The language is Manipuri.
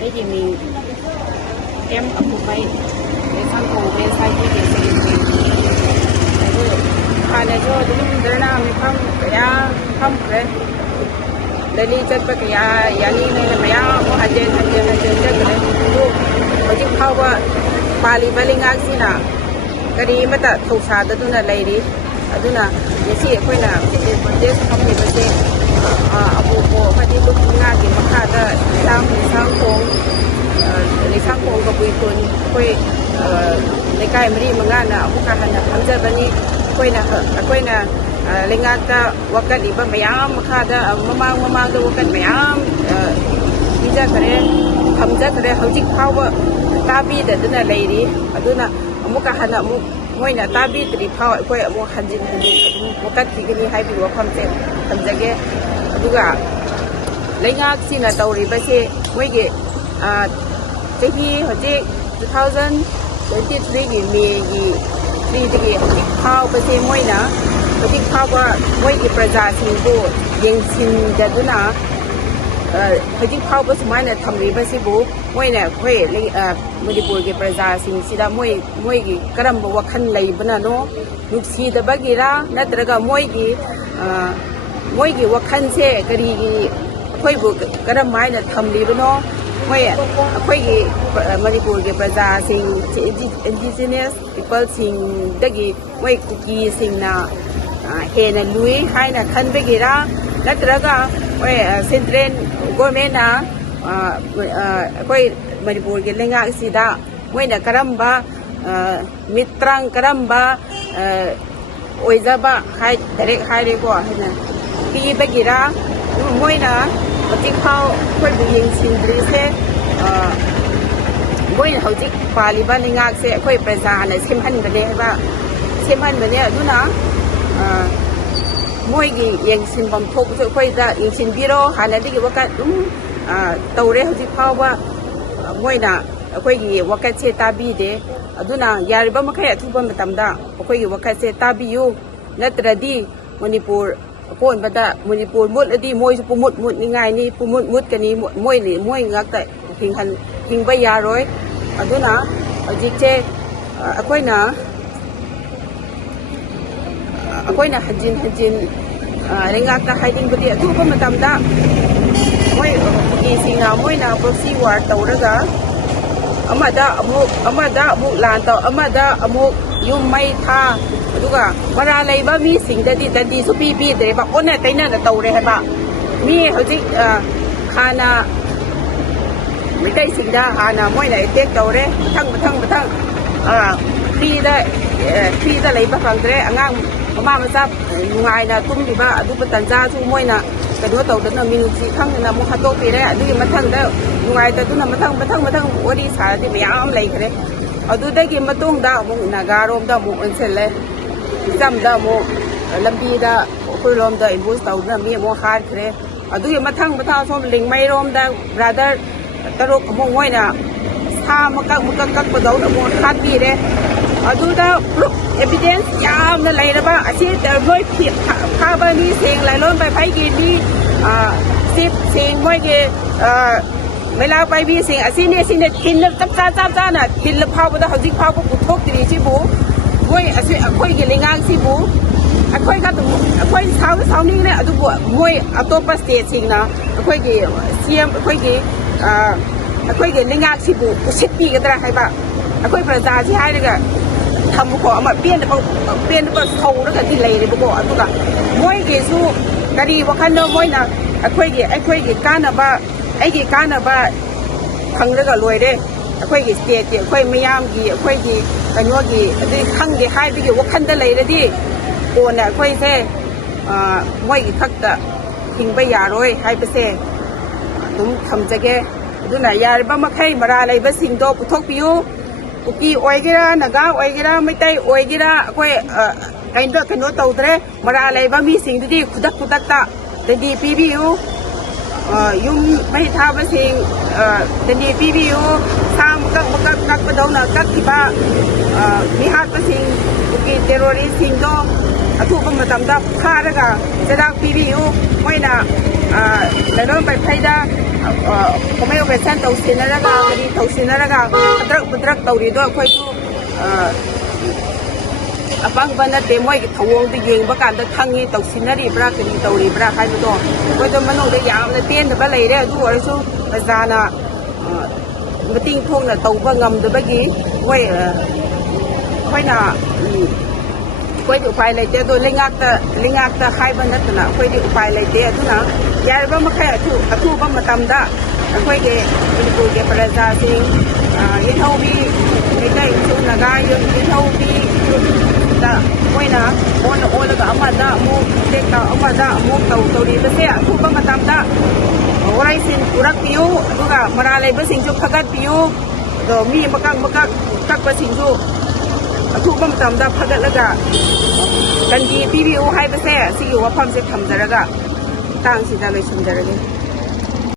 cái gì mình em ở một cái sang cổ cái sai cái gì cái này cho chúng tôi là mình không cái Delhi chất bậc ya yani này là ya có hạt chân chất cái đó có những khâu và Bali Bali ngang xin à cái đi mà ta thâu xa đó là lấy đi đó là cái gì coi là cái không thì cái gì abu ko cái đi lúc ngang thì mà khá là sang công cái bụi tuần coiในกายมรีมังงานนะมุขหันนะทำจะบันนี้ค่อยนะเรื่องการวักดิบไม่ยามข้าจะมังตัววักไม่ยามที่จะอะไรทำจะอะไรเขาจิกเขาว่าตาบีเด็ดนั่นเลยดิดูนะมุขหันนะมุ้ยนะตาบีตรีเขาค่อยมุขหันจินวักที่กันนี้ให้ดูว่าความเจ็บทำจะแก่ดูก็เรื่องงานสิ่งนั้นตัวรีบไปเช่มุ้ยกี่เจ้าพี่เขาจิ2023 की मे की फ्री की खाव पे से मोई ना पति खाव का मोई की प्रजा सिंह को यंग सिंह जदुना पति खाव पे समाय ना थमरी पे से वो मोई ना कोई मणिपुर के प्रजा सिंह सिदा मोई की करम वखन लई बना नो नुक्सी दबगिरा नत्रगा मोई की वखन से करी की कोई वो करम माय ना थमरी बनो मोई कोई की मणिपुर के प्रजा सिंह indigenous people सिंह दगी मोई कुकी सिंह ना हे ना लुई हाय ना खन बेगिरा नत्रगा मोई सेंट्रल गवर्नमेंट ना कोई मणिपुर के लेंगा सिदा मोई ना करम्बा मित्रंग करम्बा ओइजाबा हाय डायरेक्ट हाय रे को है ना की बेगिरा मोई ना पति खाओ कोई भी यंग सिंह से मोई हौजिक पालिबा निंगाक से अखोई प्रजा ने सेमहनबने है बा सेमहनबने अदुना मोई गी यंगसिनबम थोक जो अखोई दा यंगसिनबिरो हानादि गी वका तौरे हौजिक फावबा मोई ना अखोई गी वका से ताबी दे अदुना यारिबा मखै अथुबा मतमदा अखोई गी वका से ताबियु नत्रदि मणिपुर कोन बदा मणिपुर मुदलदि मोई सु पुमुत निंगाय नि पुमुत कनी मोई ngakta हिंबा यारोय अदुना जिचे अखोइना हजिन रेंगाका हाइदिंग बदि अथुबा मतमदा मोई की सिंगा मोइना प्रोक्सी वार तौरगा अमदा अमुक लान तौ अमदा अमुक युम मै था अदुगा मरा लेबा मी सिंगदि ददि सु पी देबा ओना तैना तौरे हेबा मी हजिक खाना मिटाई सिंदा हाना मोइना एटेक तौरे मथंग फ्रीदा लेबा फंगद्रे अंगांग ममा मचा नुंगाइना तुमदिबा अदुबा तंजा सु मोइना कदो तौदना मिनुसी खंगना मु खतो पिरे अदुगी मथंगदा नुंगाइदा दुना मथंग ओरी सारदि मयाम लेखरे अदुदगी मतुंगदा मु नागारोमदा मु अनसेले जमदा मु लंबीदा कोइलोमदा इम्बुस तौदना मी मु हारखरे अदुगी मथंग सोम लिंगमैरोमदा ब्रदर तरुक अमुक मोइना सा मकक बदौन अमुक हातपीरे अदुदा प्रूफ एविडेंस यामना लेरबा असि नोय फाबा मी सेंग लाइलोन बाय फाइगी मी सिप सेंग मोइगे मेला पाइबी सेंग असिने थिन चप ना थिन फाबदा हजिक फाबा पुथोक्तिरि सिबु मोइ असि अखोइगे लेंगांग सिबु अखोइ साउनिंगने अदुबु मोइ अतोपा स्टेट सिंगना अखोइगे सीएम अखोइगे लेंगांग सिबु उसित्पीगदरा हाइबा अखोइ प्रजा सि हाइरगा थमुखो अमा पेन सौरगा दि लेरेबको अदुगा मोइगेसु करी वखनो मोइना अखोइगे कानबा खंगरगा लोइरे अखोइगे स्टेट के अखोइ मयामगी अखोइगे कनोगी अदि खंगे हाइबिगे वखनदा लेरदि कोना अखोइसे मोइगे खक्ता हिंबा यारोय हाइबसे अदुम थमजगे अदुना यारबा मखै मरा लेबा सिंदो पुथोकपियु कुकी ओइगेरा नगा ओइगेरा मैतै ओइगेरा अखोइ कनो तौद्रे मरा लेबा मी सिंगदि खुदकता ददि पिबियु युम मै थाबा सिंग ददि पिबियु साम कक बदौना कक्किबा मिहात सिंग कुकी टेररिस्ट सिंदो ꯑꯊꯨꯕ ꯃꯇꯝꯗ ꯐꯥꯔꯒ ꯆꯩꯔꯥꯛ ꯄꯤꯕꯤꯌꯨ ꯃꯣꯏꯅ ꯂꯩꯔꯣꯟ ꯄꯩꯐꯩꯗ ꯀꯨꯝꯍꯩ ꯑꯣꯄꯔꯦꯁꯟ ꯇꯧꯁꯤꯟꯅꯔꯒ ꯀꯔꯤ ꯇꯧꯁꯤꯟꯅꯔꯒ ꯑꯗ꯭ꯔꯛ ꯕꯨꯗ꯭ꯔꯛ ꯇꯧꯔꯤꯗꯣ ꯑꯩꯈꯣꯏꯁꯨ ꯑꯄꯪꯕ ꯅꯠꯇꯦ ꯃꯣꯏꯒꯤ ꯊꯧꯑꯣꯡꯗꯨ ꯌꯦꯡꯕ ꯀꯥꯟꯗ ꯈꯪꯉꯤ ꯇꯧꯁꯤꯟꯅꯔꯤꯕ꯭ꯔꯥ ꯀꯔꯤ ꯇꯧꯔꯤꯕ꯭ꯔꯥ ꯍꯥꯏꯕꯗꯣ ꯑꯩꯈꯣꯏꯗꯣ ꯃꯅꯨꯡꯗ ꯌꯥꯝꯅ ꯄꯦꯟꯗꯕ ꯂꯩꯔꯦ ꯑꯗꯨ ꯑꯣꯏꯔꯁꯨ ꯄ꯭ꯔꯖꯥꯅ ꯃꯇꯦꯡ ꯊꯣꯛꯅ ꯇꯧꯕ ꯉꯝꯗꯕꯒꯤ ꯃꯣꯏ ꯑꯩꯈꯣꯏꯅ ꯑꯩꯈꯣꯏꯗꯤ ꯎꯄꯥꯏ ꯂꯩꯇꯦ ꯑꯗꯣ ꯂꯩꯉꯥꯛꯇ ꯍꯥꯏꯕ ꯅꯠꯇꯅ ꯑꯩꯈꯣꯏꯗꯤ ꯎꯄꯥꯏ ꯂꯩꯇꯦ ꯑꯗꯨꯅ ꯌꯥꯔꯤꯕ ꯃꯈꯩ ꯑꯊꯨꯕ ꯃꯇꯝꯗ ꯑꯩꯈꯣꯏꯒꯤ ꯃꯅꯤꯄꯨꯔꯒꯤ ꯄ꯭ꯔꯖꯥꯁꯤꯡ ꯌꯦꯟꯍꯧꯕꯤ ꯃꯩꯇꯩ ꯃꯆꯨ ꯅꯥꯒꯥ ꯌꯦꯟꯍꯧꯕꯤꯗ ꯃꯣꯏꯅ ꯑꯣꯜꯂꯒ ꯑꯃꯗ ꯑꯃꯨꯛ ꯑꯃꯗ ꯑꯃꯨꯛ ꯇꯧꯔꯤꯕꯁꯦ ꯑꯊꯨꯕ ꯃꯇꯝꯗ waroisin ꯄꯨꯔꯛꯄꯤꯌꯨ ꯑꯗꯨꯒ ꯃꯔꯥ ꯂꯩꯕꯁꯤꯡꯁꯨ ꯐꯒꯠꯄꯤꯌꯨ ꯑꯗꯣ ꯃꯤ ꯃꯀꯛ ꯀꯛꯄꯁꯤꯡꯁꯨ ꯑꯊꯨꯕ ꯃꯇꯝꯗ ꯐꯒꯠꯂꯒ ꯀꯟꯕꯤ ꯄꯤꯕꯤꯌꯨ ꯍꯥꯏꯕꯁꯦ ꯑꯁꯤꯒꯤ ꯋꯥꯐꯝꯁꯦ ꯊꯝꯖꯔꯒ ꯃꯇꯥꯡꯁꯤꯗ ꯂꯣꯏꯁꯤꯟꯖꯔꯒꯦ